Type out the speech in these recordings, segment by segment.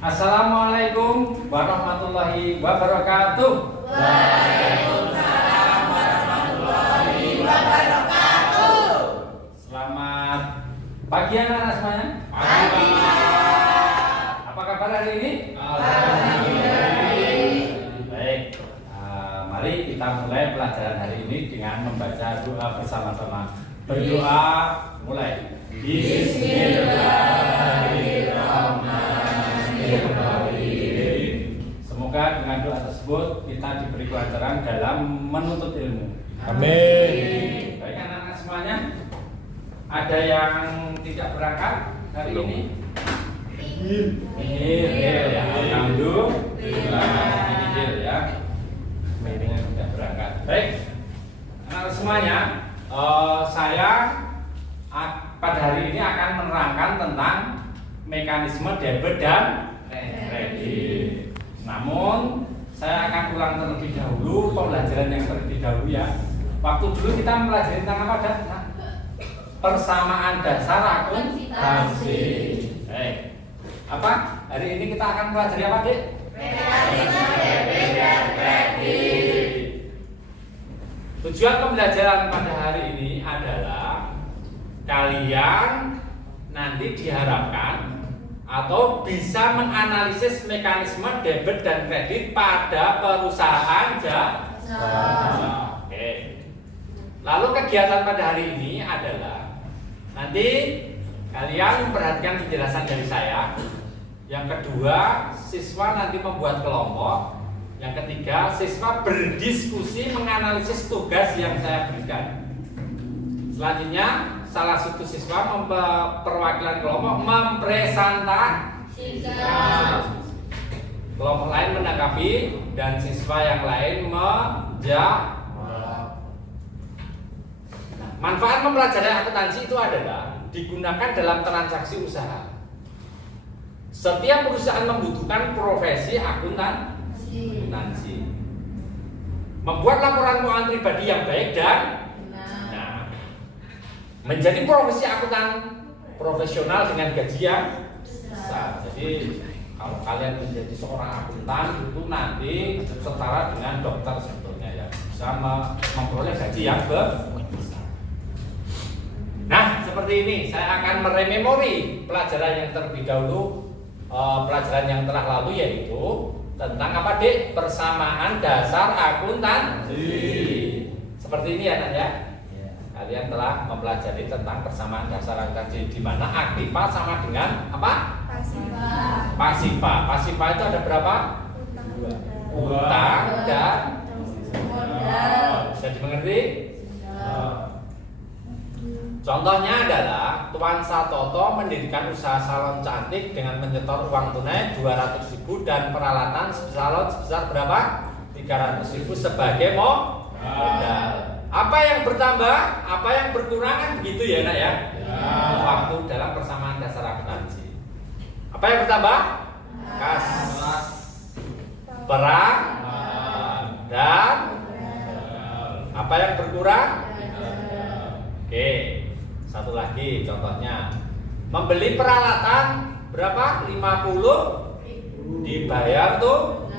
Assalamualaikum warahmatullahi wabarakatuh. Waalaikumsalam warahmatullahi wabarakatuh. Selamat pagi anak-anak semuanya. Pagi. Apa kabar hari ini? Alhamdulillah. Baik. Mari kita mulai pelajaran hari ini dengan membaca doa bersama-sama. Berdoa mulai. Bismillahirrahmanirrahim. Semoga dengan doa tersebut kita diberi kelancaran dalam menuntut ilmu. Amin. Baik anak-anak semuanya. Ada yang tidak berangkat hari ini? Ini ya. Alhamdulillah. Ini ya. Yang tidak berangkat. Baik. Anak-anak semuanya, saya pada hari ini akan menerangkan tentang mekanisme debit dan kredit. Namun saya akan ulang terlebih dahulu pembelajaran yang terlebih dahulu ya. Waktu dulu kita mempelajari tentang apa dah? Persamaan dasar akuntansi. Baik. Apa? Hari ini kita akan pelajari apa, Dik? Mekanisme debit dan kredit. Tujuan pembelajaran pada hari ini adalah kalian nanti diharapkan atau bisa menganalisis mekanisme debit dan kredit pada perusahaan jasa. Oke. Lalu kegiatan pada hari ini adalah nanti kalian memperhatikan penjelasan dari saya. Yang kedua, siswa nanti membuat kelompok. Yang ketiga, siswa berdiskusi menganalisis tugas yang saya berikan. Selanjutnya, salah satu siswa perwakilan kelompok mempresentasikan. Kelompok lain menanggapi dan siswa yang lain menjawab. Manfaat mempelajari akuntansi itu adalah digunakan dalam transaksi usaha. Setiap perusahaan membutuhkan profesi akuntansi. Membuat laporan keuangan pribadi yang baik dan menjadi profesi akuntan profesional dengan gaji yang besar. Jadi kalau kalian menjadi seorang akuntan itu nanti setara dengan dokter sebetulnya ya, bisa memperoleh gaji yang besar. Nah, seperti ini saya akan merememori pelajaran yang terlebih dahulu, pelajaran yang telah lalu, yaitu tentang apa, Dik? Persamaan dasar akuntansi. Seperti ini ya, Nak ya. Kalian telah mempelajari tentang persamaan dasar akuntansi, di mana aktiva sama dengan apa? Pasiva. Pasiva itu ada berapa? Utang dan modal. Bisa dimengerti? Contohnya adalah Tuan Satoto mendirikan usaha salon cantik dengan menyetor uang tunai 200.000 dan peralatan salon sebesar berapa? 300.000 sebagai modal. Apa yang bertambah, apa yang berkurang, kan begitu ya, Nak ya? Waktu dalam persamaan dasar akuntansi. Apa yang bertambah? Kas, perang, dan apa yang berkurang? Oke, satu lagi contohnya. Membeli peralatan berapa? 50 dibayar tuh.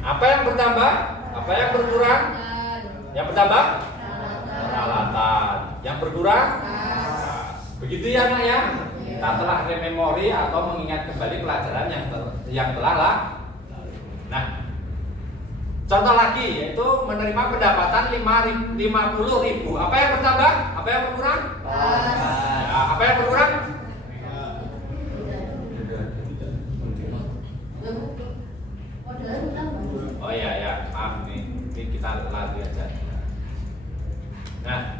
Apa yang bertambah? Apa yang berkurang? Yang bertambah? Peralatan. Yang berkurang? Begitu ya, Nak ya? Kita telah rememori atau mengingat kembali pelajaran yang telah lah. Nah, contoh lagi yaitu menerima pendapatan 50.000. Apa yang bertambah? Apa yang berkurang? Apa yang berkurang? Oh iya ya, maaf nih. Ini kita latih aja. Nah,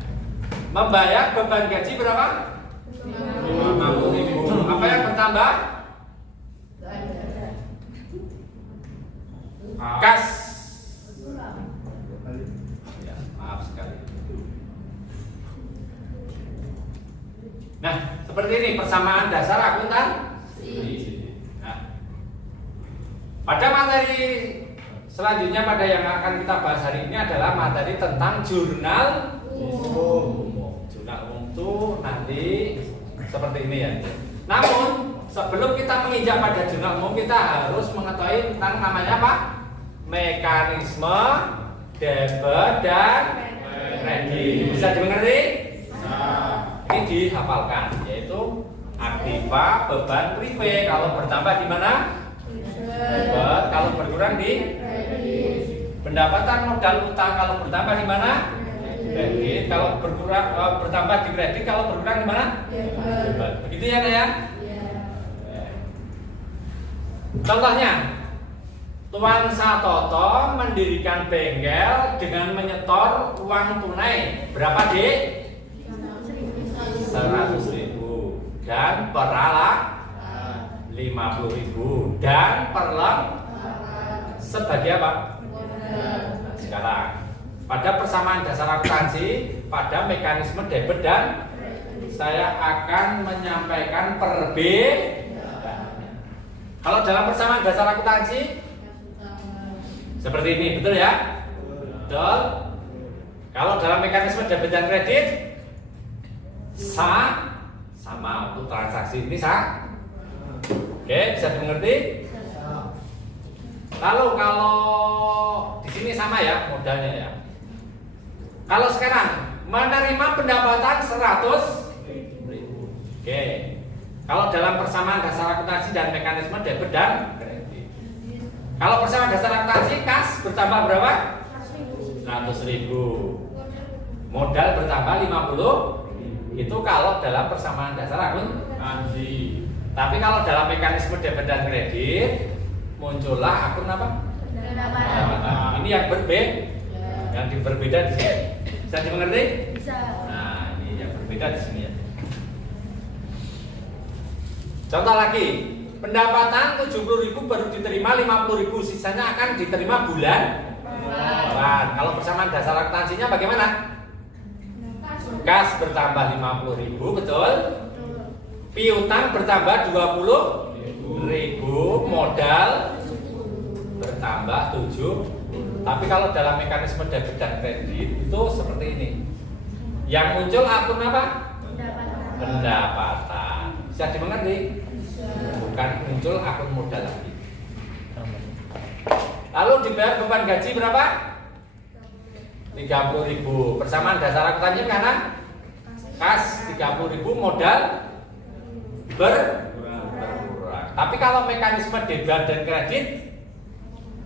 membayar beban gaji berapa? 50.000. Apa yang bertambah? Kas. Ya, maaf sekali. Nah, seperti ini persamaan dasar akuntansi. Nah, pada materi selanjutnya pada yang akan kita bahas hari ini adalah materi tentang jurnal umum. Jurnal umum itu nanti seperti ini ya. Namun sebelum kita menginjak pada jurnal umum kita harus mengetahui tentang namanya apa? Mekanisme debit dan kredit. Bisa dimengerti? Ini dihafalkan, yaitu aktiva, beban, prive. Kalau bertambah di mana? Debit. Kalau berkurang di pendapatan modal utang. Kalau bertambah di mana? Kredit. Kalau berkurang bertambah di kredit. Kalau berkurang di mana? Debit. Begitu ya, ya? Contohnya, Tuan Satoto mendirikan bengkel dengan menyetor uang tunai berapa, Dik? 100.000 dan per alat 50.000 dan per lem sebagai apa? Nah, sekarang pada persamaan dasar akuntansi pada mekanisme debit dan saya akan menyampaikan perbedaan. Kalau dalam persamaan dasar akuntansi seperti ini, betul ya? Betul. Kalau dalam mekanisme debit dan kredit sama untuk transaksi ini Oke, bisa dimengerti? Lalu kalau di sini sama ya modalnya ya. Kalau sekarang menerima pendapatan 100.000. Oke. Kalau dalam persamaan dasar akuntansi dan mekanisme debit dan kredit. Kalau persamaan dasar akuntansi kas bertambah berapa? 100.000. Modal bertambah 50. Itu kalau dalam persamaan dasar akuntansi. Tapi kalau dalam mekanisme debit dan kredit muncullah akun apa? Pendapatan. Ini yang berbeda. Yang berbeda di sini. Bisa dimengerti? Bisa. Nah, ini yang berbeda di sini ya. Contoh lagi, pendapatan 70.000 baru diterima 50.000, sisanya akan diterima bulan. Kalau persamaan dasar akuntansinya bagaimana? Kas bertambah 50.000, betul? Piutang bertambah 20.000, modal bertambah 7. Tapi kalau dalam mekanisme debit dan kredit itu seperti ini. Yang muncul akun apa? Pendapatan. Bisa dimengerti? Bukan muncul akun modal lagi. Lalu dibayar beban gaji berapa? 30.000. Persamaan dasar akuntansi karena kas 30.000, modal berkurang. Tapi kalau mekanisme debit dan kredit,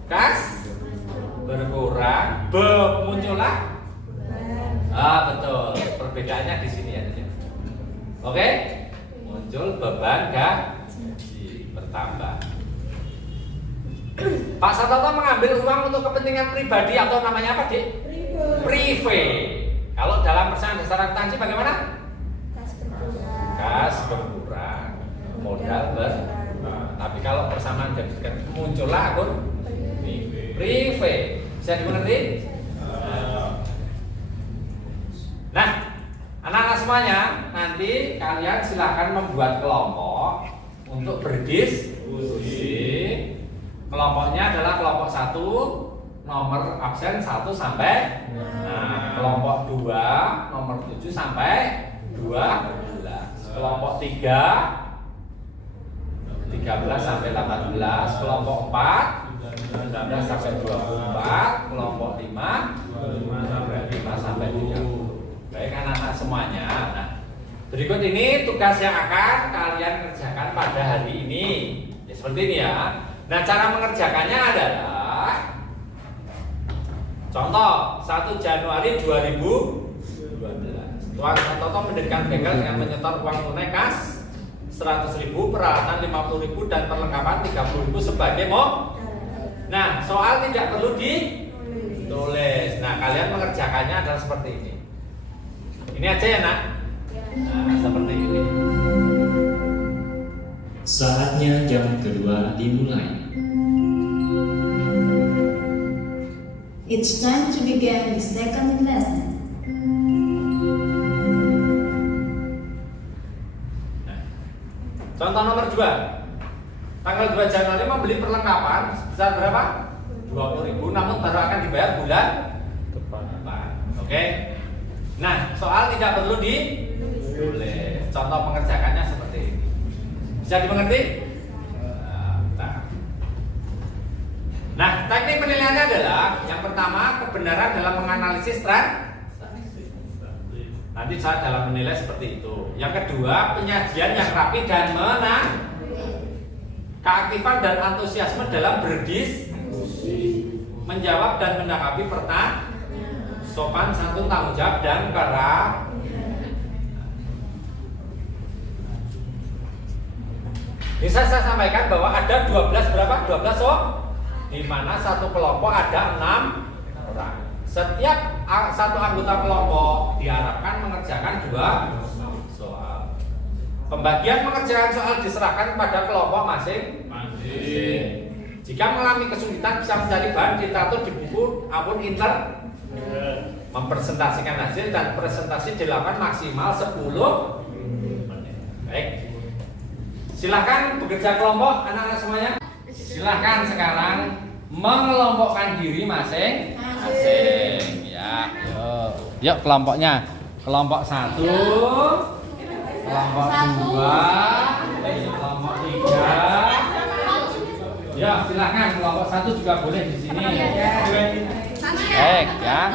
kas berkurang, muncullah. Betul. Perbedaannya di sini ya. Oke? Muncul beban gaji bertambah. Pak Satoto mengambil uang untuk kepentingan pribadi atau namanya apa, Dik? Prive. Kalau dalam persamaan dasar akuntansi bagaimana? Kas berkurang, modal berkurang. Tapi kalau persamaan debit muncullah akun prive. Bisa dimengerti? Nah, anak-anak semuanya, nanti kalian silahkan membuat kelompok untuk berdiskusi. Kelompoknya adalah kelompok 1, nomor absen 1 sampai kelompok 2, nomor 7 sampai 12. Kelompok 3, 13 sampai 18. Kelompok 4, 19 sampai 24. Kelompok 5 sampai 30. Baik anak-anak semuanya. Nah, berikut ini tugas yang akan kalian kerjakan pada hari ini. Ya, seperti ini ya. Nah, cara mengerjakannya adalah contoh 1 Januari 2012. Tuan Satoto mendirikan bengkel dengan menyetor uang tunai kas 100.000, peralatan 50.000 dan perlengkapan 30.000 sebagai modal. Nah, soal tidak perlu ditulis. Nah, kalian mengerjakannya adalah seperti ini. Ini aja ya, Nak. Nah, seperti ini. Saatnya jam kedua dimulai. It's time to begin the second lesson. Nah, contoh nomor 2. Tanggal 2 Januari membeli perlengkapan sebesar berapa? 20.000, namun baru akan dibayar bulan depan. Oke. Nah, soal tidak perlu ditulis. Contoh mengerjakannya seperti ini. Bisa dimengerti? Nah, teknik penilaiannya adalah yang pertama kebenaran dalam menganalisis tren. Nanti saya dalam menilai seperti itu. Yang kedua, penyajian yang rapi dan menang. Keaktifan dan antusiasme dalam berdiskusi, menjawab dan menanggapi pertanyaan, sopan, santun, tanggung jawab dan kerap. Bisa saya sampaikan bahwa ada 12 berapa? 12 di mana satu kelompok ada 6 orang. Setiap satu anggota kelompok diharapkan mengerjakan 2 soal. Pembagian mengerjakan soal diserahkan pada kelompok masing-masing. Jika mengalami kesulitan bisa mencari bahan literatur di buku maupun internet. Mempresentasikan hasil dan presentasi dilakukan maksimal 10 menit. Baik. Silahkan bekerja kelompok anak-anak semuanya. Silahkan sekarang mengelompokkan diri masing-masing. Ya, yuk kelompoknya. Kelompok 1, kelompok 2, kelompok 3. Ya, silahkan kelompok 1 juga boleh di sini. Baik, ya.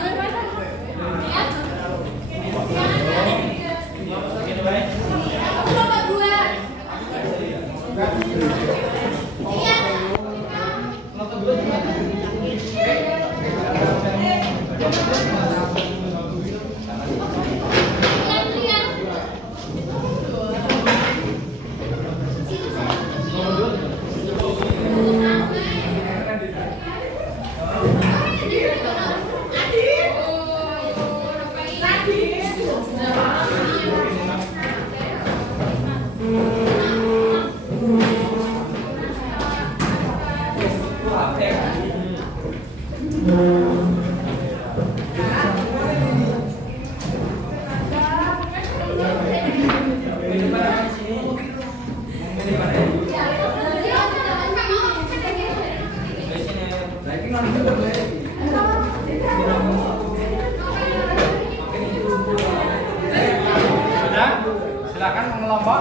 Silakan mengelompok.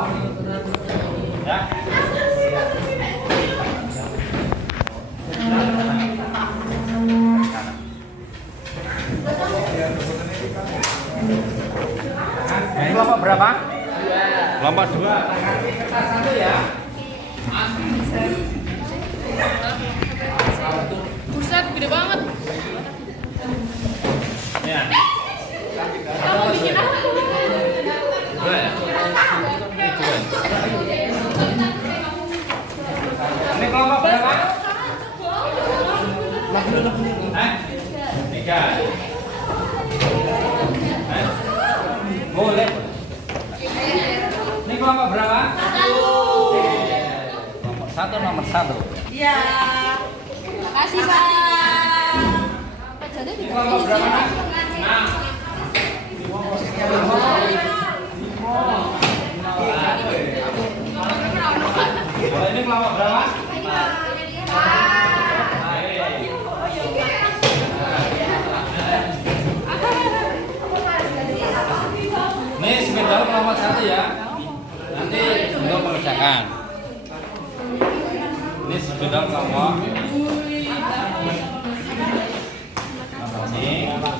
Ya. Ini kelompok berapa? 2. Kelompok 2. Tangani kertas 1 ya. Buset, gede banget. Ya. Kamu bikin apa? Dua ya? Ini kelompok berapa? 3. Boleh. Ini kelompok berapa? 1. Kelompok 1 nomor 1. Iya. Makasih, Pak. Jadi Ini kelompok berapa? 6. Kalau ini kelompok berapa? 5. Ini sepeda kelompok 1 ya. Nanti untuk mengerjakan. Ini sepeda kelompok. Ini. Makasih, Pak.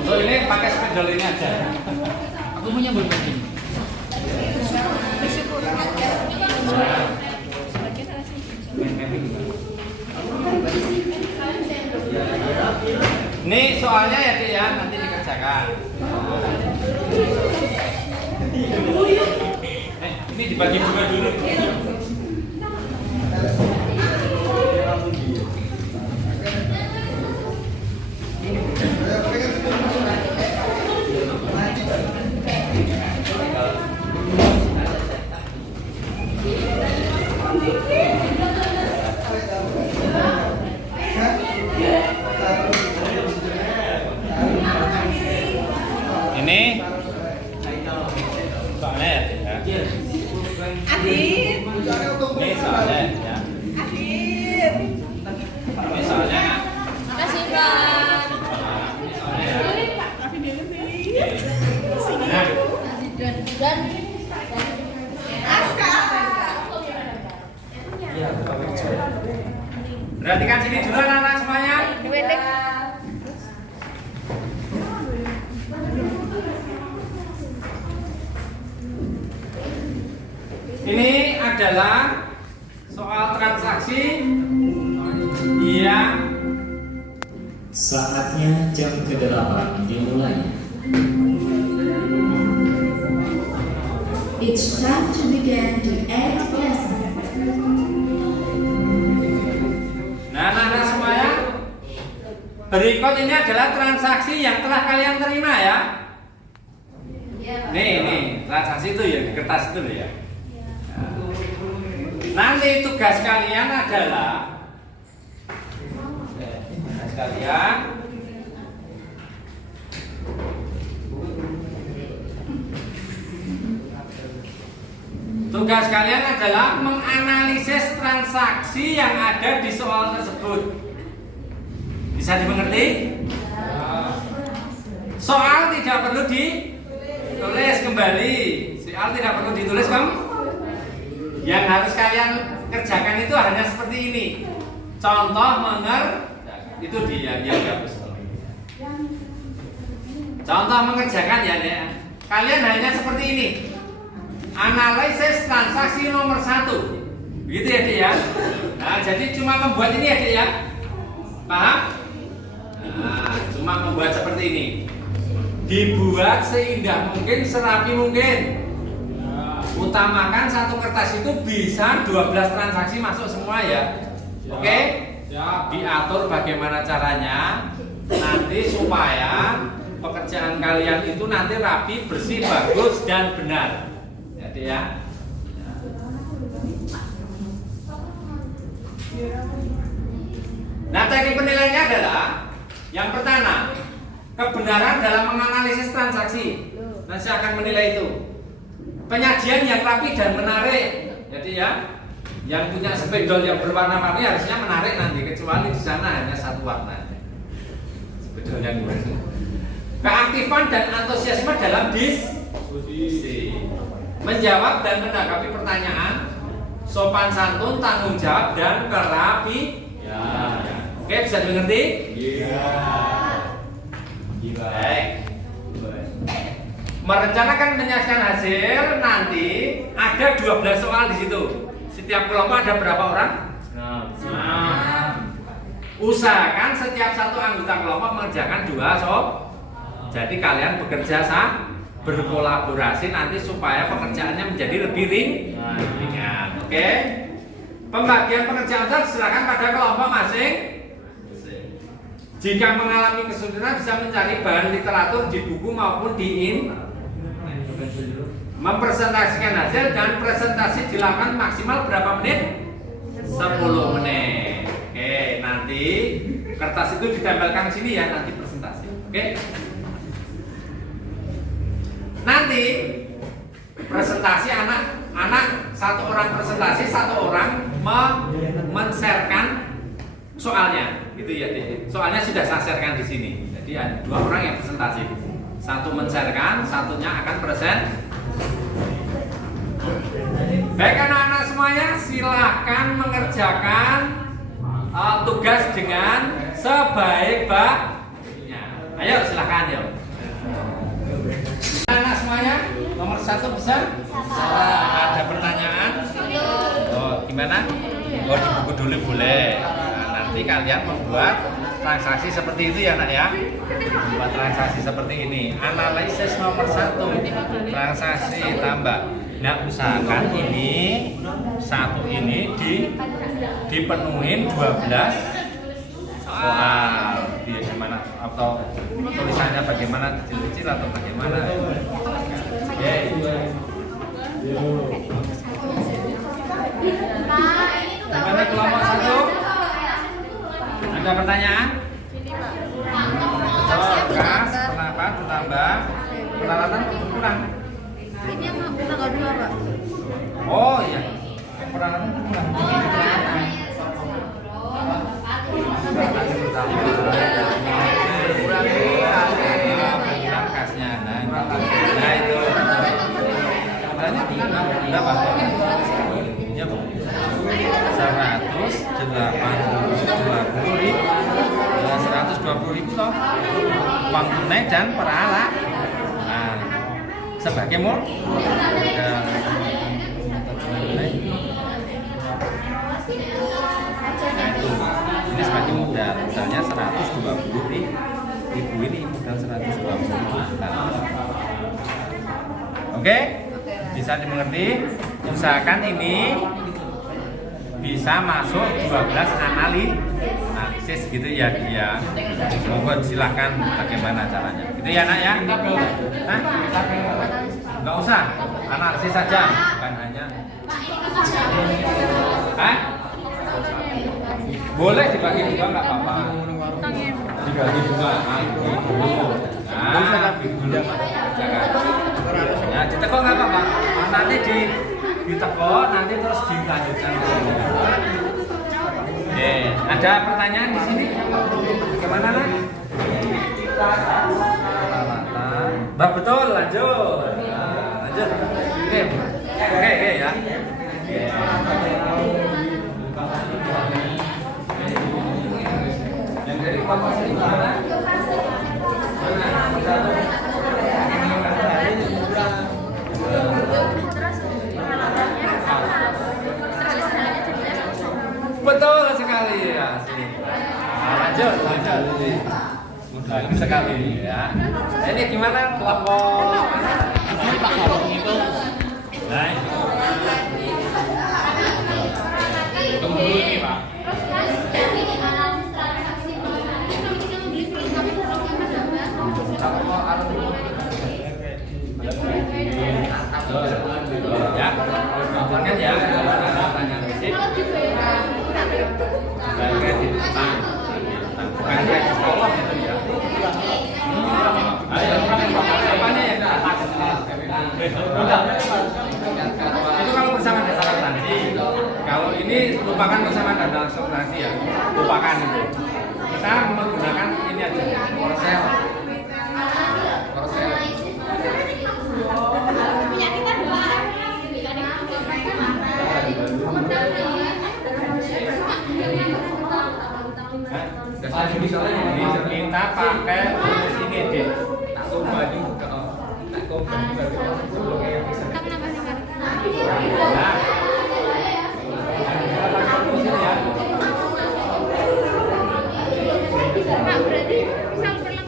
Untuk ini pakai spidol ini aja. Aku punya belum ini. Ini soalnya ya Dik ya, nanti dikerjakan. Ini dibagi 2 dulu. Ini Adit. Ini soalnya ya. Adit. Ini soalnya. Makasih Pak. Ini soalnya. Dan Perhatikan sini dulu anak-anak semuanya. Ini adalah soal transaksi yang Saatnya jam ke-8 dimulai. It's time to begin the 8th lesson. Nah, anak-anak semuanya, berikut ini adalah transaksi yang telah kalian terima ya. Nih, transaksi itu ya di kertas itu loh ya. Nanti tugas kalian adalah tugas kalian adalah menganalisis transaksi yang ada di soal tersebut. Bisa dimengerti? Soal tidak perlu ditulis kembali. Soal tidak perlu ditulis Yang harus kalian kerjakan itu hanya seperti ini. Contoh itu dia yang bagus. Contoh mengerjakan ya, kalian hanya seperti ini. Analisis transaksi nomor 1. Begitu ya, Dik ya. Nah, jadi cuma membuat ini ya, Dik ya. Paham? Nah, cuma membuat seperti ini. Dibuat seindah mungkin, serapi mungkin. Utamakan satu kertas itu bisa 12 transaksi masuk semua ya. Oke? Diatur bagaimana caranya nanti supaya pekerjaan kalian itu nanti rapi, bersih, bagus dan benar. Jadi ya. Nah, teknik penilaiannya adalah yang pertama, kebenaran dalam menganalisis transaksi. Nah, saya akan menilai itu. Penyajian yang rapi dan menarik. Jadi ya, yang punya spidol yang berwarna-warni harusnya menarik nanti, kecuali di sana hanya satu warna. Spidol yang berwarna. Keaktifan dan antusiasme dalam diskusi. Menjawab dan menanggapi pertanyaan, sopan santun, tanggung jawab dan kerapian. Oke, bisa dimengerti? Iya. Baik. Merencanakan menyajikan hasil nanti ada 12 soal di situ. Setiap kelompok ada berapa orang? 6. Usahakan setiap satu anggota kelompok mengerjakan 2 soal. Jadi kalian bekerja berkolaborasi nanti supaya pekerjaannya menjadi lebih ringan. Oke? Pembagian pekerjaan diserahkan pada kelompok masing. Jika mengalami kesulitan bisa mencari bahan literatur di buku maupun di mempresentasikan hasil dan presentasi dilakukan maksimal berapa menit? 10 menit. Oke, nanti kertas itu ditempelkan di sini ya, nanti presentasi. Oke? Nanti presentasi anak satu orang presentasi, satu orang men-sharekan soalnya, gitu ya. Soalnya sudah saya sharekan di sini. Jadi ada 2 orang yang presentasi. Satu men-sharekan, satunya akan present. Baik anak-anak semuanya, silahkan mengerjakan tugas dengan sebaik-baiknya. Ayo silahkan ya. Anak semuanya, nomor 1 bisa? Ada pertanyaan? Oh, gimana? Oh, di buku dulu boleh. Nah, nanti kalian membuat transaksi seperti itu ya, Nak ya. Membuat transaksi seperti ini. Analisis nomor 1. Transaksi tambah. Nah, usahakan ini satu ini dipenuhin 12 soal. Gimana atau tulisannya bagaimana, kecil-kecil atau bagaimana? Oke. Gimana kelompok 1? Ada pertanyaan? Kas, kenapa ditambah? Peralatan kurang? Ini yang tanggal 2, Pak. Oh iya. Peralatan itu kurang. Berkurang kasnya. Nah itu. Katanya berapa? Ya Bang. 120.000 toh. Uang tunai dan peralatan. Nah, sebagai modal. Ini sebagai modal, modalnya 120.000 ini modal 120.000. Oke? Bisa dimengerti? Usahakan ini bisa masuk 12 analisis gitu ya dia. Monggo silahkan bagaimana caranya. Gitu ya nak ya? Hah? Enggak usah, analisis saja, bukan hanya. Hah? Boleh dibagi dua nggak apa-apa. Dibagi dua. Nah, ya diteko nggak apa-apa. Nanti diteko, nanti terus dilanjutkan. Oke, ada pertanyaan di sini? Bagaimana nak? Bah betul, lanjut. Lanjut. Oke ya. Yang dari Bapak sini mana? Betul sekali ya. Lanjut. Bagus sekali ya. Ini gimana kelompok? Nah, tunggu dulu nih Pak. Ya, lanjutkan ya. Pertanyaan fisik. Kredit utang. Bukan kredit sekolah itu ya. Ayo, apanya yang atas? Itu kalau bersama dana asuransi. Kalau ini lupakan bersama dana asuransi ya. Lupakan itu. Kita menggunakan ini aja. Korsel. Punya kita dua. Kita pakai rumus ini deh.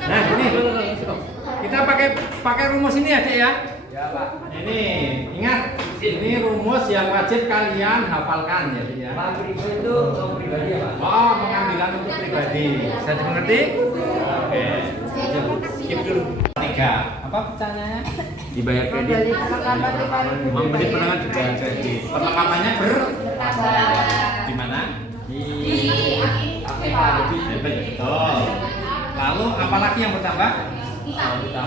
Nah ini kita pakai rumus ini aja ya. Ya Pak. Ini ingat ini rumus yang wajib kalian hafalkan ya. Itu pribadi ya Pak. Oh pengambilan untuk pribadi. Bisa dimengerti? Oke. Skip dulu. 3. Apa pertanyaannya? Dibayar kredit. Membeli perlengkapan dibayar kredit. Perlengkapannya di mana? Di betul. Lalu apalagi yang bertambah?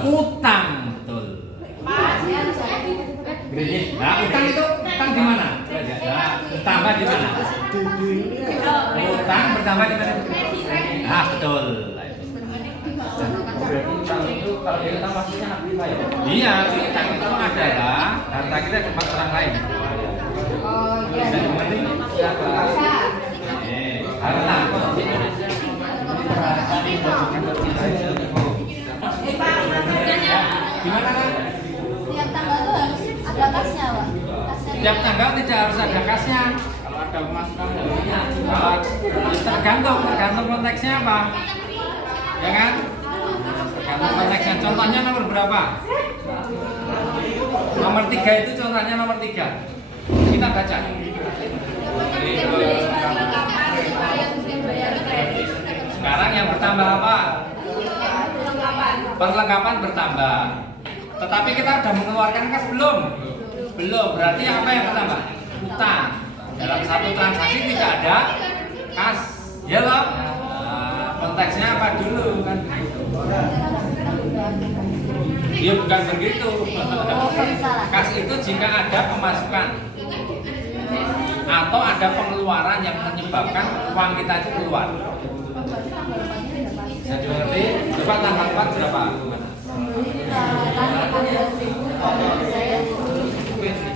Utang betul. Nah, utang itu utang di mana? Nah, bertambah di mana? Utang bertambah di mana? Nah, betul. Utang itu kalau utang maksudnya hak kita ya? Iya, utang itu adalah harta kita di tempat orang lain. Bisa dimengerti? Harta. Gimana kan? Tiap tanggal tuh harus ada kasnya, Pak. Tiap tanggal tidak harus ada kasnya. Kalau ada pemasukan tergantung konteksnya apa? Ya kan? Tergantung konteksnya. Contohnya nomor berapa? Nomor 3 itu contohnya nomor 3. Kita baca. Sekarang yang bertambah apa? Perlengkapan bertambah. Tetapi kita sudah mengeluarkan kas belum? Belum. Berarti apa yang bertambah? Utang. Dalam satu transaksi tidak ada kas. Ya loh. Konteksnya apa dulu kan? Dia bukan begitu. salah. Kas itu jika ada pemasukan atau ada pengeluaran yang menyebabkan uang kita itu keluar. Bisa dimengerti? Coba tanggal 4 berapa?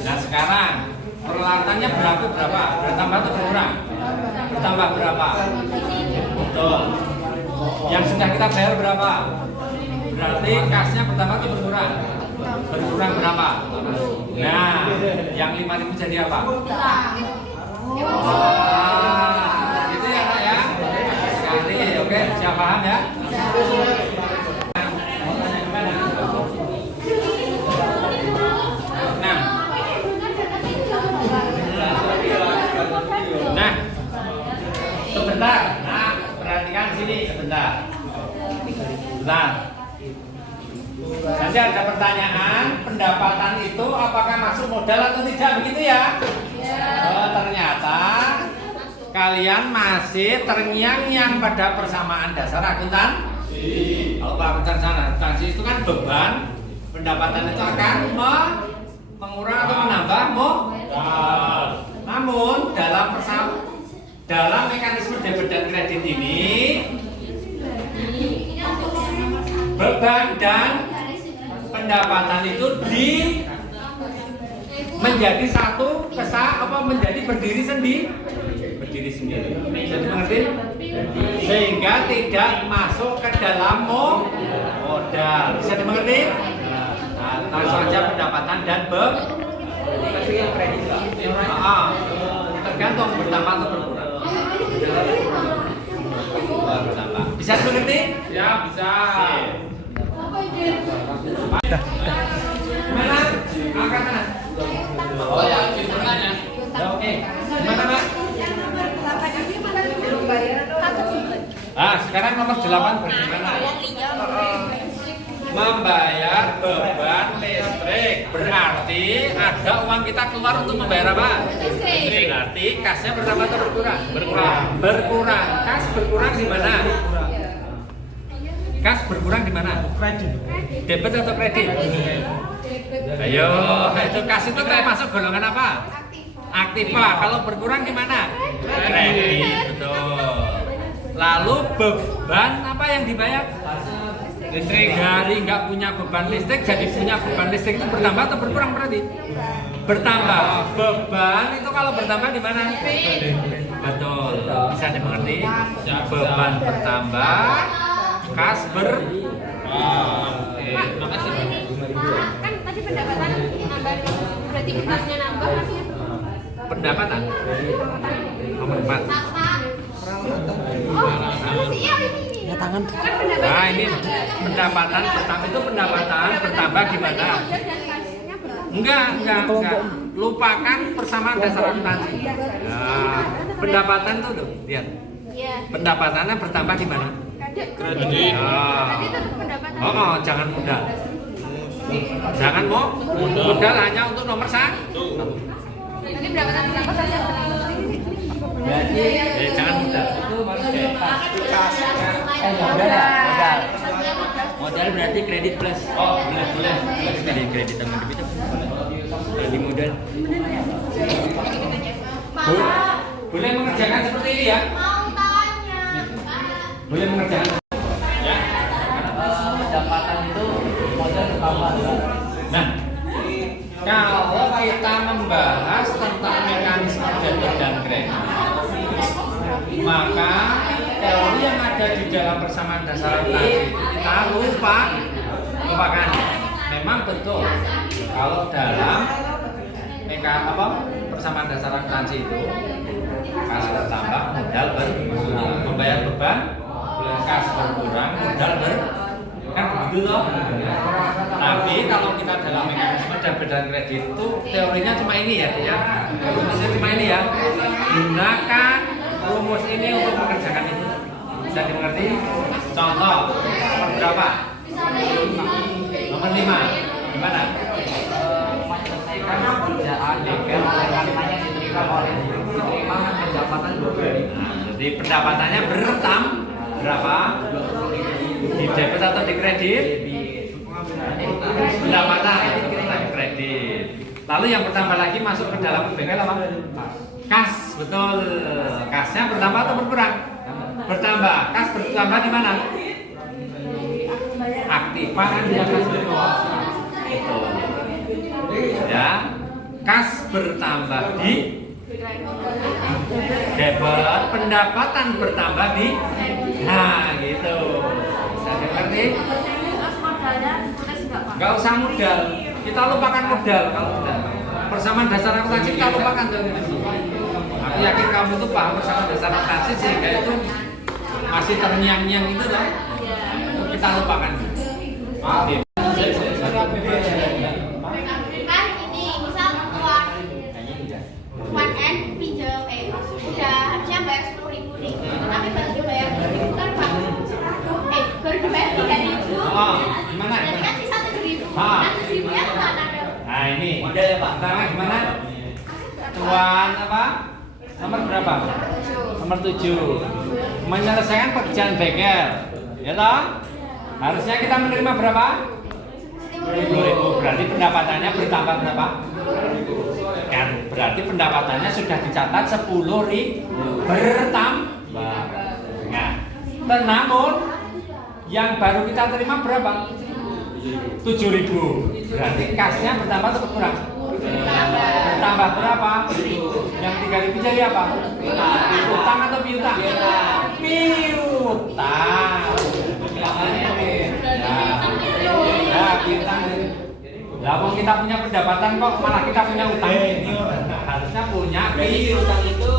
Nah sekarang peralatannya berapa? Bertambah atau berkurang? Bertambah berapa? Betul. Yang sudah kita bayar berapa? Berarti kasnya bertambah atau berkurang? Berkurang berapa? Nah, yang 5.000 jadi apa? Gitu ya Pak ya? Sekali, oke, siap paham ya? Nah, sebentar. Nah, perhatikan sini sebentar. Bentar. Nanti ada pertanyaan, pendapatan itu apakah masuk modal atau tidak, begitu ya? Oh, ternyata kalian masih terngiang-ngiang pada persamaan dasar akuntansi. Kalau akuntansi itu kan beban, pendapatan itu akan mengurang atau menambah modal. Namun dalam mekanisme debit dan kredit ini, beban dan pendapatan itu menjadi satu menjadi berdiri sendiri. Jadi mengerti? Sehingga tidak masuk ke dalam modal. Bisa dimengerti? Nah, langsung saja pendapatan dan tergantung bertambah atau berkurang. Bertambah. Bisa dimengerti? Ya, bisa. Mana? Angkat mana? Oh ya, bertanya. Oke. Gimana, Pak? Sekarang nomor 8 bagaimana? Membayar beban listrik. Berarti ada uang kita keluar untuk membayar apa? Listrik. Berarti kasnya bertambah atau berkurang? Berkurang. Kas berkurang di mana? Kas berkurang di mana? Kredit. Debit atau kredit? Ayo, itu kas itu termasuk golongan apa? Aktiva. Kalau berkurang di mana? Kredit. Betul. Lalu beban apa yang dibayar? Listrik. Dari nggak punya beban listrik jadi punya beban listrik itu bertambah atau berkurang berarti? Bertambah. Beban itu kalau bertambah di mana? Betul. Bisa dimengerti? Beban bertambah. Kas Makasih. Kan tadi pendapatan nambah, berarti kasnya nambah kasnya. Pendapatan. Nomor 4. Ya tangan. Kan pendapatan. Nah, ini pendapatan pertama itu pendapatan bertambah gimana? Enggak. Lupakan persamaan dasar akuntansi. Nah, pendapatan tuh loh, lihat. Iya. Pendapatannya bertambah gimana? Kredit. Jangan modal. Jangan modal hanya untuk nomor 1. Nanti pendapatan berapa saja? Jangan modal. Modal berarti kredit plus. Oh, boleh. Kredit sama debit di modal. Boleh mengerjakan seperti ini ya? Boleh mengerjakan. Ya. Pendapatan itu modal bertambah. Nah, kalau kita membahas tentang mekanisme debit dan kredit, maka teori yang ada di dalam persamaan dasar akuntansi itu kita lupakan. Memang betul kalau dalam persamaan dasar akuntansi itu kas bertambah, modal berkurang, membayar beban, kas berkurang, modal kan begitu loh. Tapi kalau kita dalam mekanisme debit dan kredit itu teorinya cuma ini ya, rumusnya cuma ini ya. Gunakan rumus ini untuk mengerjakan itu. Bisa dimengerti? Contoh nomor berapa? Nomor 5. Gimana? Menyelesaikan pekerjaan legal yang diterima pendapatan 2 kali. Jadi pendapatannya berapa? Di debit atau di kredit? pendapatan, kredit. Lalu yang bertambah lagi masuk ke dalam bengkel apa? Kas, betul. Kasnya bertambah atau berkurang? Bertambah. Kas bertambah di mana? Aktiva kan dia kas berkurang. Betul. Ya, kas bertambah di debit, pendapatan bertambah di, nah gitu. Bisa ngerti? Gak usah modal, kita lupakan modal kalau sudah. Persamaan dasar akuntansi kita lupakan. Aku yakin kamu tuh paham persamaan dasar akuntansi sehingga itu masih terngiang-ngiang itu loh. Kita lupakan. Oke. Nah ini, pertama gimana? Tuan apa? Nomor berapa? Nomor 7. Menyelesaikan pekerjaan bengkel, ya toh? Harusnya kita menerima berapa? 10.000. Berarti pendapatannya bertambah berapa? Kan berarti pendapatannya sudah dicatat 10.000 bertambah. Nah, namun yang baru kita terima berapa? 7.000. Berarti kasnya bertambah atau berkurang? Bertambah berapa? Yang 3.000 jadi apa? Utang atau piutang? Piutang. Ya, piutang. Lah wong kita punya pendapatan kok malah kita punya utang. Harusnya punya piutang itu.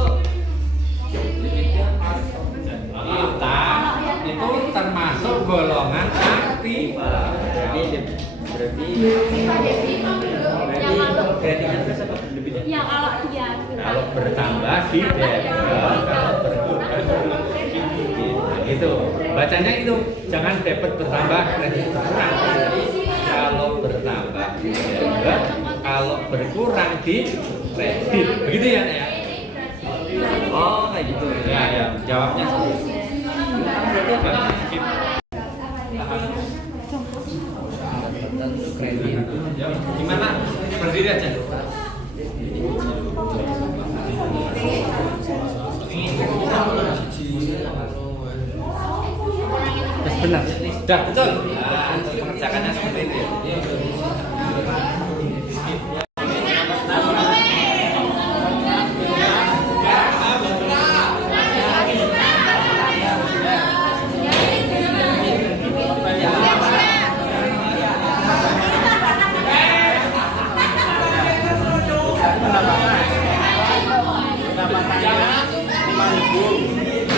Piutang itu termasuk golongan aktiva. Ya kalau dia kalau bertambah di debit, kalau berkurang itu bacanya itu jangan debit bertambah kredit berkurang. Kalau bertambah di debit, kalau berkurang di kredit, begitu ya Nek? Oh kayak gitu ya, ya jawabnya gimana? Berdiri aja. Benar. Sudah betul. Nah, mengerjakannya seperti itu.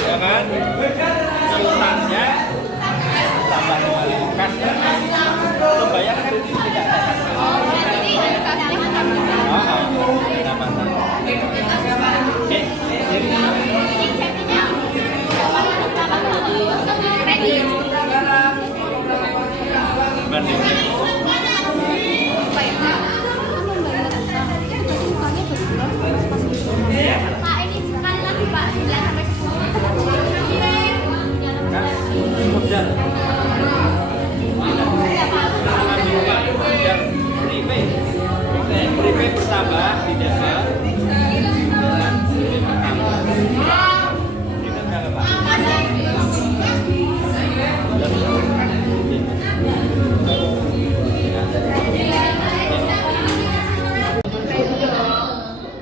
Ya kan? Selutannya tambah 5.000 kas ya. Belum bayar kan tidak. Prepaid bertambah di desa.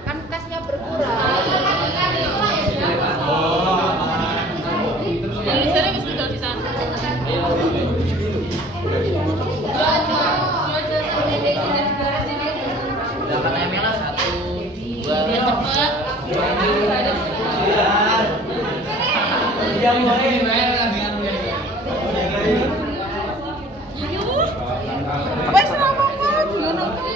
kan kasnya berkurang. Misalnya wis tinggal sisan. Dapatnya Mela 1, 2. Biar cepet. Yang mulai dengan Wes apa kok ngono kok.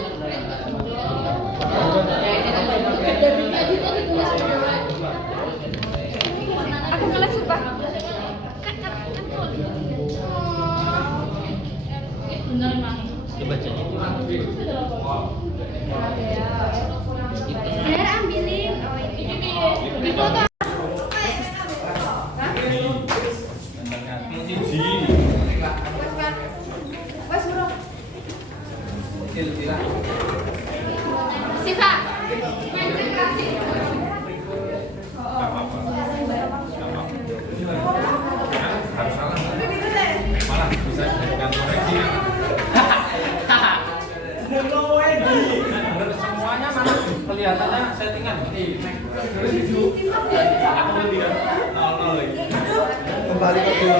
Aku ngeles sumpah. Bener mah. coba cek. Saya ambilin. Oh ini. Di foto. Siva. Konsentrasi. Nggak apa-apa. Harus salah. Malah bisa jadikan koreksi. Semuanya mana kelihatannya settingan. Kembali ke dua.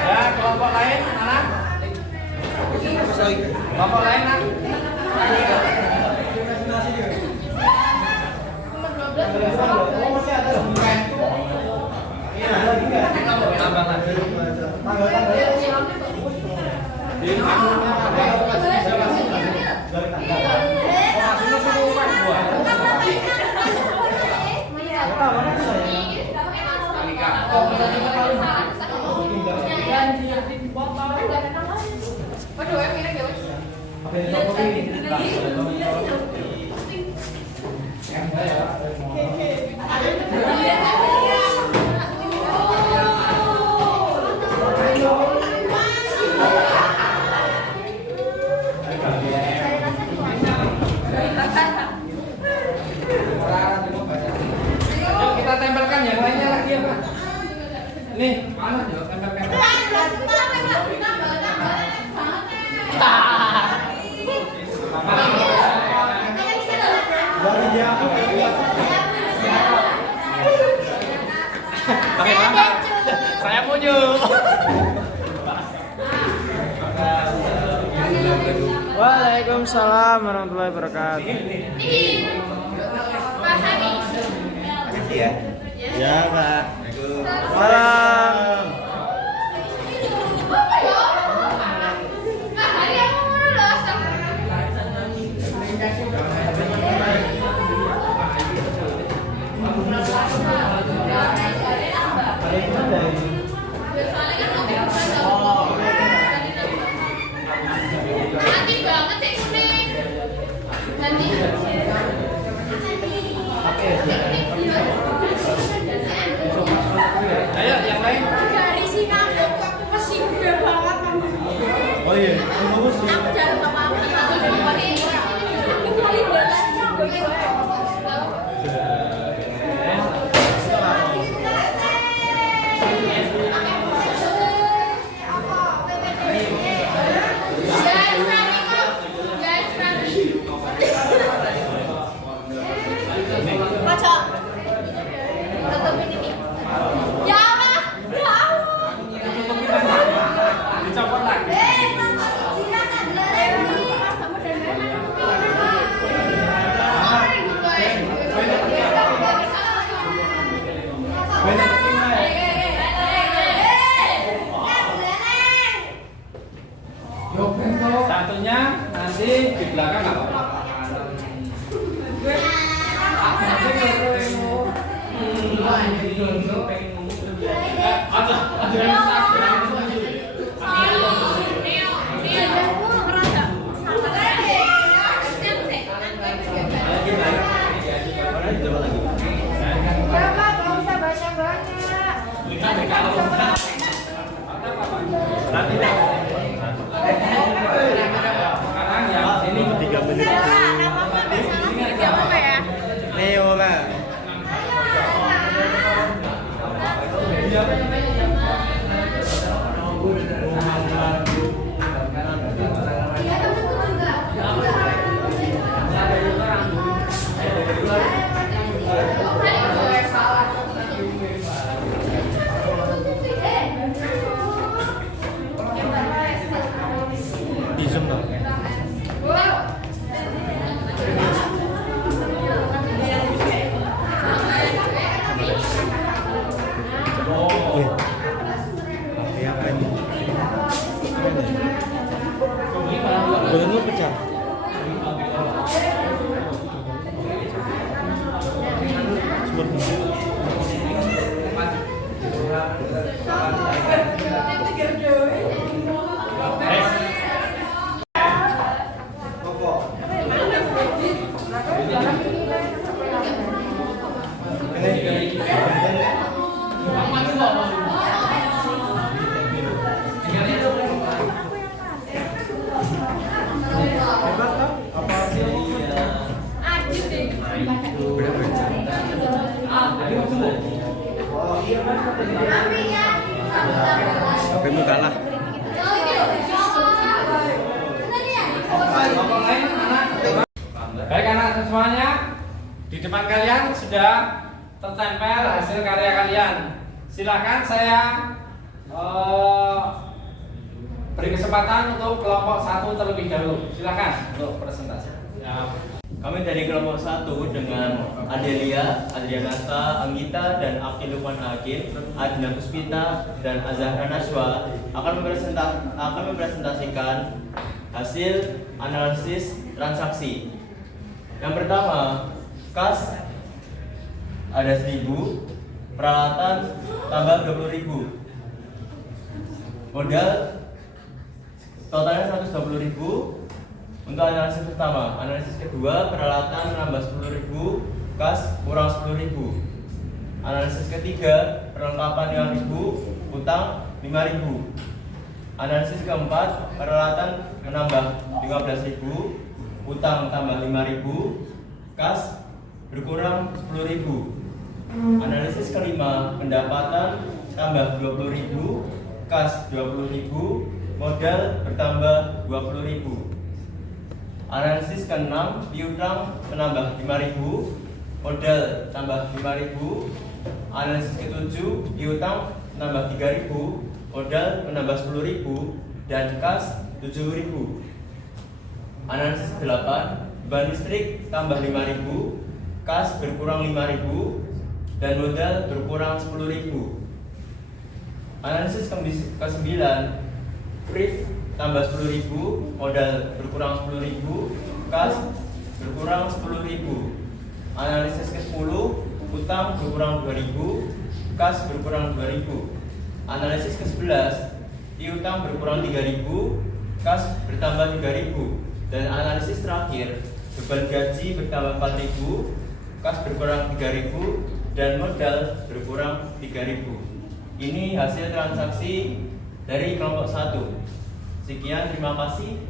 Ada kelompok lain anak? Kelompok lain nak? Tambah lagi. Di akhirnya ada Yuk kita tempelkan yang lainnya lagi ya Pak. Nih, mana yuk tempelkan. Pakai mana? Saya punya. Waalaikumsalam warahmatullahi wabarakatuh. Pak Hani. Makasih ya. Ya, Pak. Salam. Nanti banget sih kuning. Nanti. Ayo yang lain. Dari sini aku pasti gede banget. Oh iya, bagus. Aku jalan sama aku. Aku kali Dicopot lagi. Satunya nanti di belakang nggak apa-apa. Nanti sekarang yang ini 3 menit. Neo, Pak. Di Zoom dong. Belum pecah. depan kalian sudah tertempel hasil karya kalian. Silakan saya beri kesempatan untuk kelompok 1 terlebih dahulu. Silakan untuk presentasi. Kami dari kelompok 1 dengan Adelia, Adrianasa, Anggita, dan Akil Lukman Hakim, Adina Puspita, dan Azahra Naswa akan mempresentasikan hasil analisis transaksi. Yang pertama, kas ada 1.000, peralatan tambah 20.000, modal totalnya 120.000. Untuk analisis pertama. Analisis kedua, peralatan nambah 10.000, kas kurang 10.000. Analisis ketiga, perlengkapan 5.000, utang 5.000. Analisis keempat, peralatan menambah 15.000, utang tambah 5.000, kas berkurang 10.000. Analisis kelima, pendapatan tambah 20.000, kas 20.000, modal bertambah 20.000. Analisis keenam, piutang menambah 5.000, modal tambah 5.000. Analisis ketujuh, piutang menambah 3.000, modal menambah 10.000, dan kas 7.000. Analisis 8, beban listrik tambah 5.000, kas berkurang 5.000, dan modal berkurang 10.000. Analisis ke-9, brief tambah 10.000, modal berkurang 10.000, kas berkurang 10.000. Analisis ke-10, utang berkurang 2.000, kas berkurang 2.000. Analisis ke-11, piutang berkurang 3.000, kas bertambah 3.000. Dan analisis terakhir, beban gaji bertambah 4.000, kas berkurang 3.000, dan modal berkurang 3.000. Ini hasil transaksi dari kelompok 1. Sekian, terima kasih.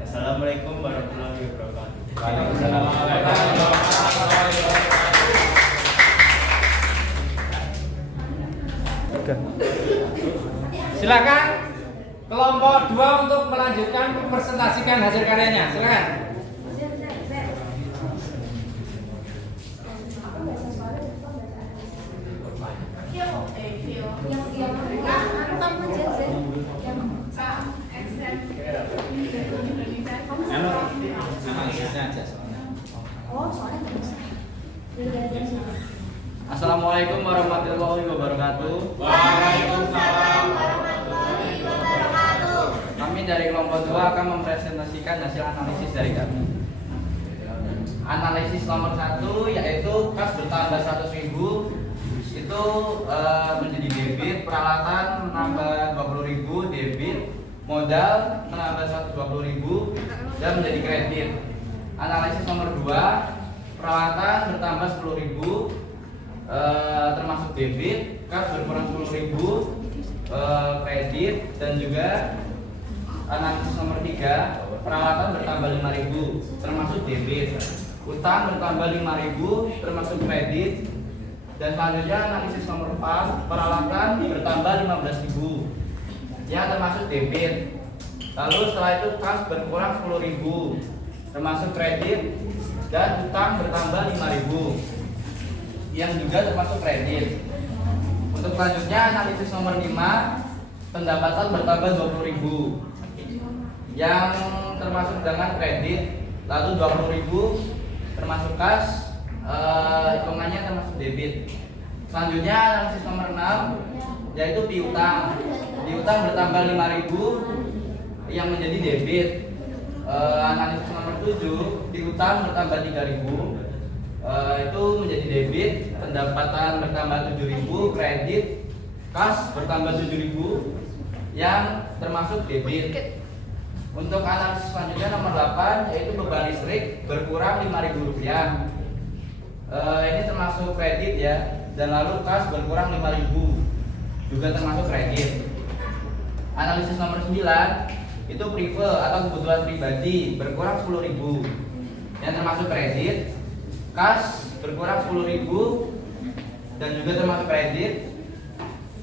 Assalamualaikum warahmatullahi wabarakatuh. Waalaikumsalam. Silakan kelompok 2 untuk melanjutkan mempresentasikan hasil karyanya. Silakan. Assalamualaikum warahmatullahi wabarakatuh. Waalaikumsalam warahmatullahi wabarakatuh. Kami dari kelompok 2 akan mempresentasikan hasil analisis dari kami. Analisis nomor 1 yaitu kas bertambah 100.000 itu menjadi debit, peralatan menambah 20.000 debit, modal menambah 120.000 dan menjadi kredit. Analisis nomor 2, peralatan bertambah 10.000 termasuk debit, kas berkurang 10.000 kredit, dan juga analisis nomor 3, peralatan bertambah 5.000 termasuk debit, utang bertambah 5.000 termasuk kredit, dan selanjutnya analisis nomor 4, peralatan bertambah 15.000 yang termasuk debit. Lalu setelah itu kas berkurang 10.000 termasuk kredit, dan utang bertambah 5.000 yang juga termasuk kredit. Untuk selanjutnya analisis nomor 5, pendapatan bertambah 20.000 yang termasuk dengan kredit, lalu 20.000 termasuk kas, hitungannya termasuk debit. Selanjutnya analisis nomor 6 yaitu piutang. Piutang bertambah 5.000 yang menjadi debit. Analisis nomor 7, piutang bertambah 3.000 itu menjadi debit, pendapatan bertambah 7.000, kredit, kas bertambah 7.000 yang termasuk debit. Untuk analisis selanjutnya nomor 8 yaitu beban listrik berkurang Rp5.000. Ini termasuk kredit ya, dan lalu kas berkurang 5.000 juga termasuk kredit. Analisis nomor 9 itu prive atau kebutuhan pribadi berkurang 10.000 yang termasuk kredit, kas berkurang 10.000 dan juga termasuk kredit.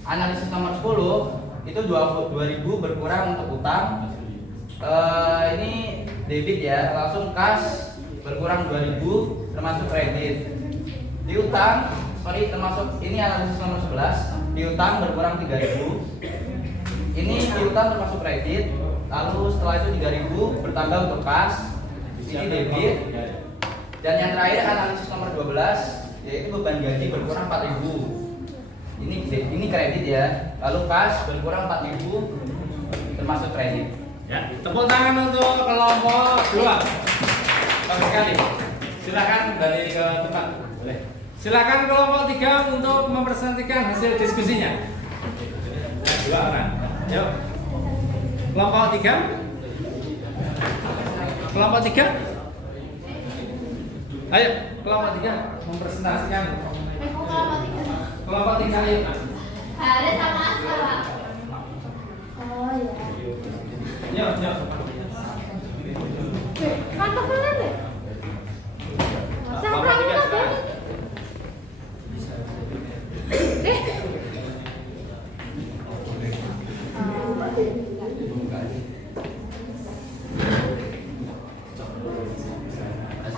Analisis nomor 10 itu 2.000 berkurang untuk utang. Ini debit ya, langsung kas berkurang 2.000 termasuk kredit. Piutang, termasuk ini analisis nomor 11. Piutang berkurang 3.000. Ini piutang termasuk kredit. Lalu setelah itu 3.000 bertambah untuk kas. Ini debit. Dan yang terakhir analisis nomor 12 yaitu beban gaji berkurang 4.000. Ini kredit ya. Lalu kas berkurang 4.000 termasuk kredit. Ya, tepuk tangan untuk kelompok 2. Bagus sekali. Silakan dari ke tempat. Boleh. Silakan kelompok 3 untuk mempresentasikan hasil diskusinya. 2 orang. Yuk. Kelompok 3. Kelompok 3. Ayo, kelompok 3 mempresentasikan. Kelompok 3 ayo. Haris sama Asma. Oh iya. Yuk. Mantap bener deh. Kelompok 3 sekarang.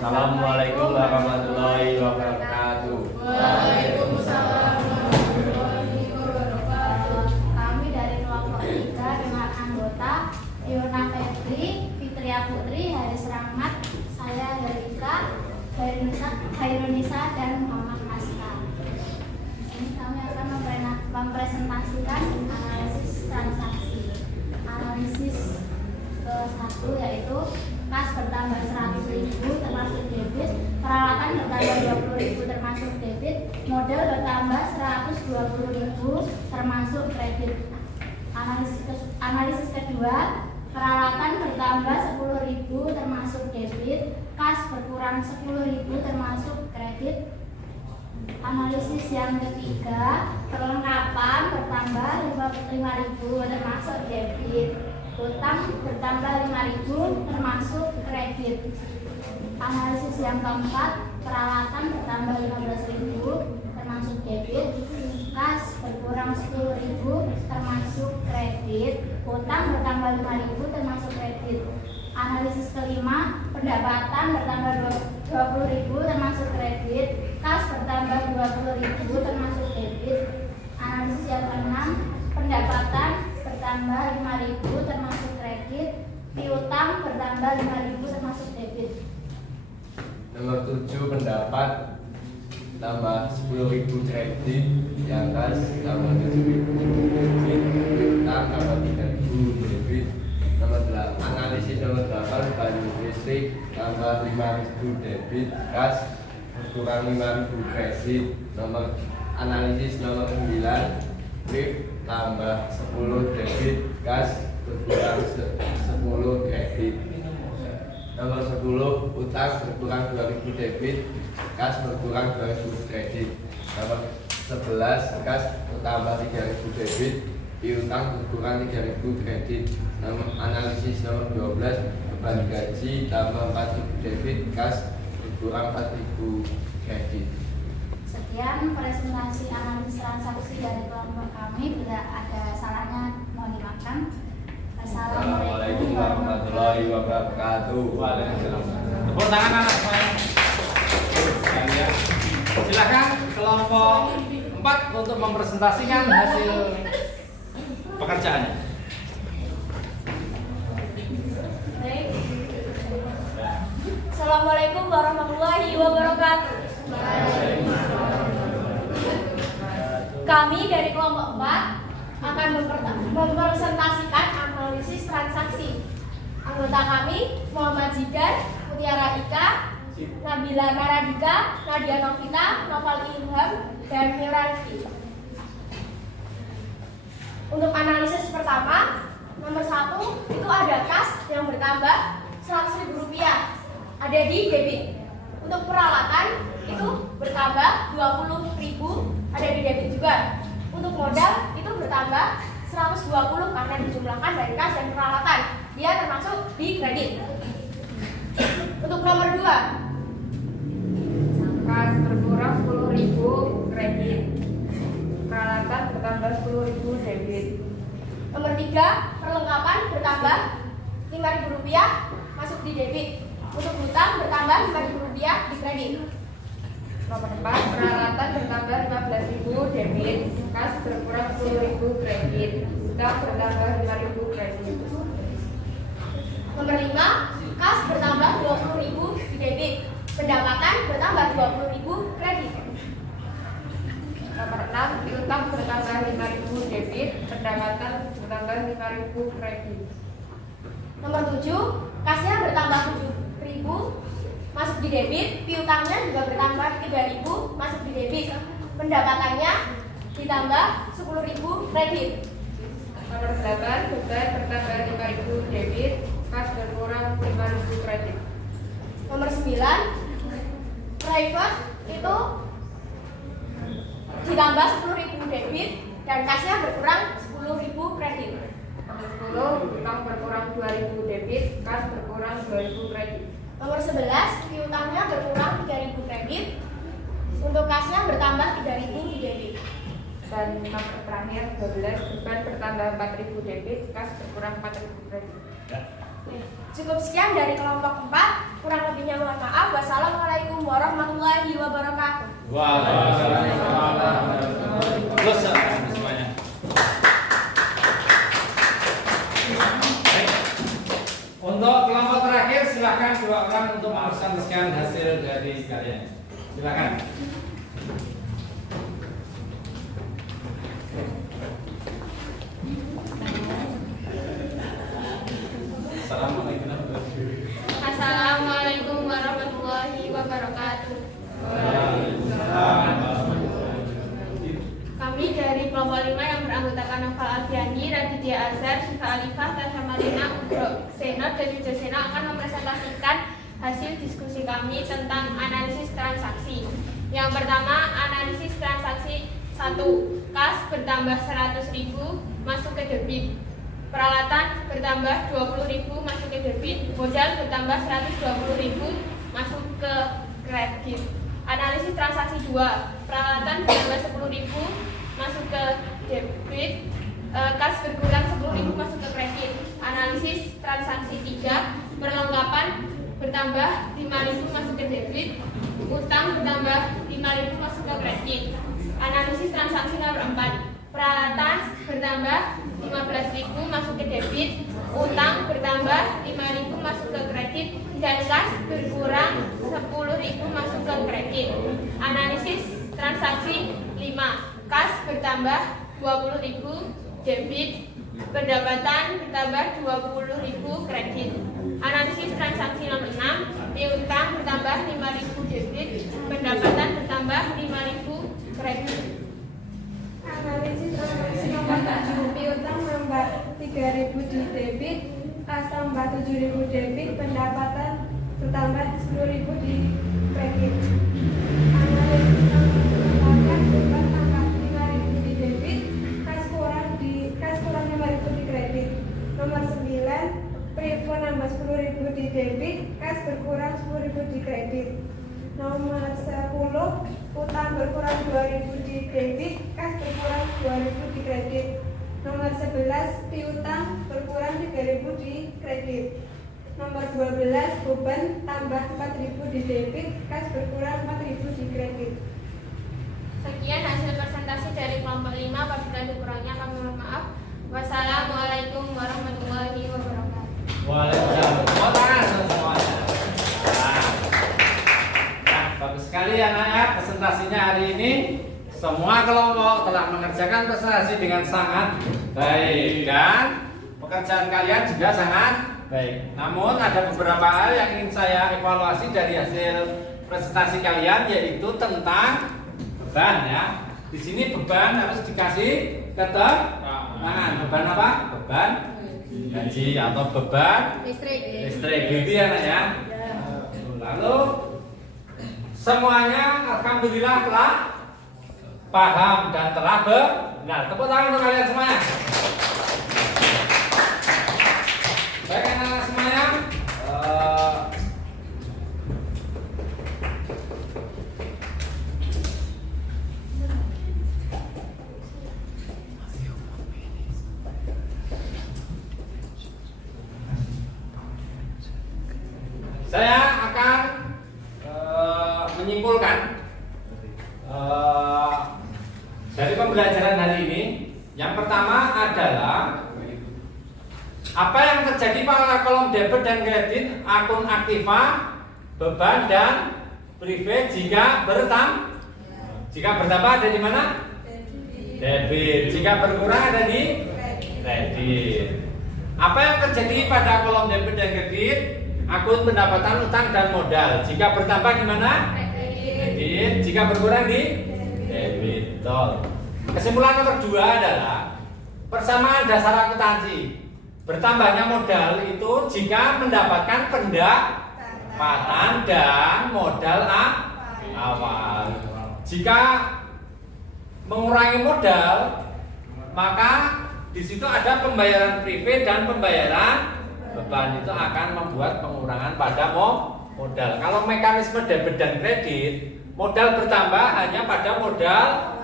Assalamualaikum warahmatullahi wabarakatuh. Waalaikumsalam warahmatullahi wabarakatuh. Kami dari kelompok 3 dengan anggota Yona Febri, Fitria Putri, Haris Rahmat, saya Herika, Hairunisa, dan Muhammad Aska. Ini kami akan mempresentasikan analisis transaksi. Analisis ke-1 yaitu kas bertambah 100.000 termasuk debit, peralatan bertambah 20.000 termasuk debit, modal bertambah 120.000 termasuk kredit. Analisis kedua, peralatan bertambah 10.000 termasuk debit, kas berkurang 10.000 termasuk kredit. Analisis yang ketiga, perlengkapan bertambah 5.000 termasuk debit, utang bertambah 5.000 termasuk kredit. Analisis yang keempat, peralatan bertambah 15.000 termasuk debit, kas berkurang 10.000 termasuk kredit, utang bertambah 5.000 termasuk kredit. Analisis kelima, pendapatan bertambah 20.000 termasuk kredit, kas bertambah 20.000 termasuk debit. Analisis yang keenam, pendapatan bertambah 5.000 termasuk kredit, piutang bertambah 5.000 termasuk debit. Nomor 7 pendapat tambah 10.000 kredit, yang kas tambah 7.000 debit, piutang tambah 3.000 debit. Nomor 8 analisis nomor 8 bahan listrik tambah 5.000 debit, kas berkurang 5.000 kredit. Nomor analisis nomor 9 lift tambah 10 debit, kas berkurang 10 kredit. Nomor 10 utang berkurang 2.000 debit, kas berkurang 2.000 kredit. Nomor 11 kas bertambah 3.000 debit, piutang berkurang 3.000 kredit. Nomor analisis nomor 12 beban gaji tambah 4.000 debit, kas berkurang 4.000 kredit. Sekian presentasi analisis transaksi dari kelompok kami. Bila ada salahnya mohon dimaafkan. Assalamualaikum warahmatullahi wabarakatuh. Waalaikumsalam. Tepuk tangan anak semuanya. Sekalian. Silakan kelompok 4 untuk mempresentasikan hasil pekerjaannya. Assalamualaikum warahmatullahi wabarakatuh. Kami dari kelompok 4 akan mempresentasikan analisis transaksi. Anggota kami Muhammad Zidan, Mutiara Ika, Nabila Naradika, Nadia Novita, Noval Ilham, dan Miranti. Untuk analisis pertama, nomor 1 itu ada kas yang bertambah 100.000 rupiah, ada di debit. Untuk peralatan itu bertambah 20.000, ada di debit juga. Untuk modal itu bertambah 120 karena dijumlahkan dari kas dan peralatan. Dia termasuk di kredit. Untuk nomor 2, kas berkurang 10.000 kredit, peralatan bertambah 10.000 debit. Nomor 3, perlengkapan bertambah 5.000 rupiah masuk di debit. Untuk hutang bertambah Rp5.000 di kredit. Nomor 4, peralatan bertambah 15.000 debit, kas berkurang 10.000 kredit, hutang bertambah 5.000 kredit. Nomor 5, kas bertambah 20.000 di debit, pendapatan bertambah 20.000 kredit. Nomor 6, piutang bertambah 5.000 debit, pendapatan bertambah 5.000 kredit. Nomor 7, kasnya bertambah 7.000 masuk di debit, piutangnya juga bertambah 3.000 masuk di debit, pendapatannya ditambah 10.000 kredit. Nomor 8, beban bertambah 5.000 debit, kas berkurang 5.000 kredit. Nomor 9, private itu ditambah 10.000 debit dan kasnya berkurang 10.000 kredit. Nomor 10, hutang berkurang 2.000 debit, kas berkurang 2.000 kredit. Nomor 11, piutangnya berkurang 3.000 kredit, untuk kasnya bertambah 3.000 di debit. Dan nomor terakhir 12, beban bertambah 4.000 debit, kas berkurang 4.000 kredit. Cukup sekian dari kelompok 4, kurang lebihnya mohon maaf. Wassalamualaikum warahmatullahi wabarakatuh. Waalaikumsalam. Terus semuanya. Baik. Untuk kelompok terakhir silakan 2 orang untuk mempresentasikan hasil dari kalian. Silakan. Assalamualaikum warahmatullahi wabarakatuh. Kami dari kelompok 5 yang beranggotakan Noval Alfiandi, Raditya Azhar, Syifa Alifah, Tasha Malina, Ugro Sena, dan Yuja Sena akan mempresentasikan hasil diskusi kami tentang analisis transaksi. Yang pertama, analisis transaksi 1. Kas bertambah 100.000 masuk ke debit. Peralatan bertambah 20.000 masuk ke debit. Modal bertambah 120.000 masuk ke kredit. Analisis transaksi 2. Peralatan bertambah 10.000 masuk ke debit. Kas berkurang 10.000 masuk ke kredit. Analisis transaksi 3. Perlengkapan bertambah 5.000 masuk ke debit. Utang bertambah 5.000 masuk ke kredit. Analisis transaksi nomor 4. Peralatan bertambah 15.000 masuk ke debit, utang bertambah 5.000 masuk ke kredit, dan kas berkurang 10.000 masuk ke kredit. Analisis transaksi 5. Kas bertambah 20.000 debit, pendapatan bertambah 20.000 kredit. Analisis transaksi nomor 6. Piutang bertambah 5.000 debit, pendapatan bertambah 5.000 kredit. Analisis transaksi nomor 7, piutang nambah 3.000 di debit, kas tambah 7.000 debit, pendapatan bertambah 10.000 di kredit. Analisis transaksi nomor 8, beban tambah 5.000 di debit, kas kurang 5.000 di kredit. Nomor 9, Privo nambah 10.000 di debit, kas berkurang 10.000 di kredit. Nomor 10, utang berkurang 2.000 di debit, kas berkurang 2.000 di kredit. Nomor 11, piutang berkurang 3.000 di kredit. Nomor 12, beban tambah 4.000 di debit, kas berkurang 4.000 di kredit. Sekian hasil presentasi dari kelompok 5. Apabila ada kurangnya kami mohon maaf. Wassalamualaikum warahmatullahi wabarakatuh. Waalaikumsalam. Tepuk tangan semuanya. Nah, bagus sekali anak-anak presentasinya hari ini. Semua kelompok telah mengerjakan presentasi dengan sangat baik dan pekerjaan kalian juga sangat baik. Namun ada beberapa hal yang ingin saya evaluasi dari hasil presentasi kalian, yaitu tentang beban ya. Di sini beban harus dikasih keterangan. Beban apa? Beban gaji atau beban listrik gitu ya nak ya. Lalu semuanya alhamdulillah telah paham dan telah benar. Tepuk tangan untuk kalian semuanya. Baik anak-anak semuanya. Saya akan menyimpulkan dari pembelajaran hari ini. Yang pertama adalah apa yang terjadi pada kolom debit dan kredit akun aktiva, beban dan privilege jika bertambah ada di mana? Debit. Jika berkurang ada di kredit. Apa yang terjadi pada kolom debit dan kredit akun pendapatan, utang dan modal? Jika bertambah di mana? Kredit. Jika berkurang di debit. Kesimpulan nomor 2 adalah persamaan dasar akuntansi. Bertambahnya modal itu jika mendapatkan pendapatan dan modal awal. Jika mengurangi modal, maka di situ ada pembayaran privilege dan pembayaran beban, itu akan membuat pengurangan pada modal. Kalau mekanisme debit dan kredit, modal bertambah hanya pada modal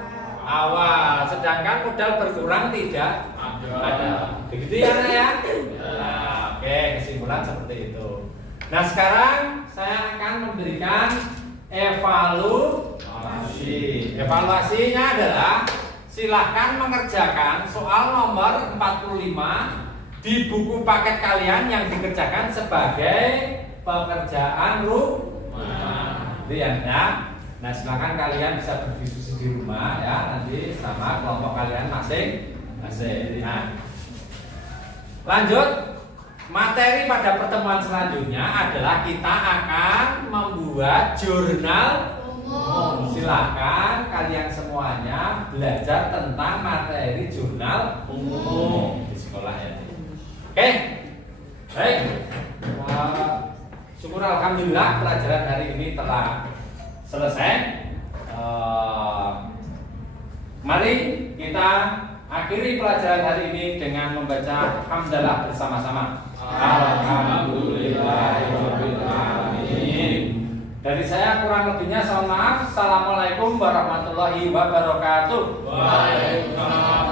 awal, sedangkan modal berkurang tidak ada. Begitu ya, Nak ya? Nah, oke, kesimpulan seperti itu. Nah, sekarang saya akan memberikan evaluasi. Evaluasinya adalah silahkan mengerjakan soal nomor 45 di buku paket kalian yang dikerjakan sebagai pekerjaan rumah. Itu ya. Nah, silakan kalian bisa berdiskusi di rumah ya, nanti sama kelompok kalian masing-masing. Nah, lanjut, materi pada pertemuan selanjutnya adalah kita akan membuat jurnal umum. Silakan kalian semuanya belajar tentang materi jurnal umum di sekolah ya. Oke, baik. Syukur alhamdulillah pelajaran hari ini telah selesai. Mari kita akhiri pelajaran hari ini dengan membaca hamdalah bersama-sama. Alhamdulillahirabbil alamin. Dari saya kurang lebihnya mohon maaf. Assalamualaikum warahmatullahi wabarakatuh. Waalaikumsalam.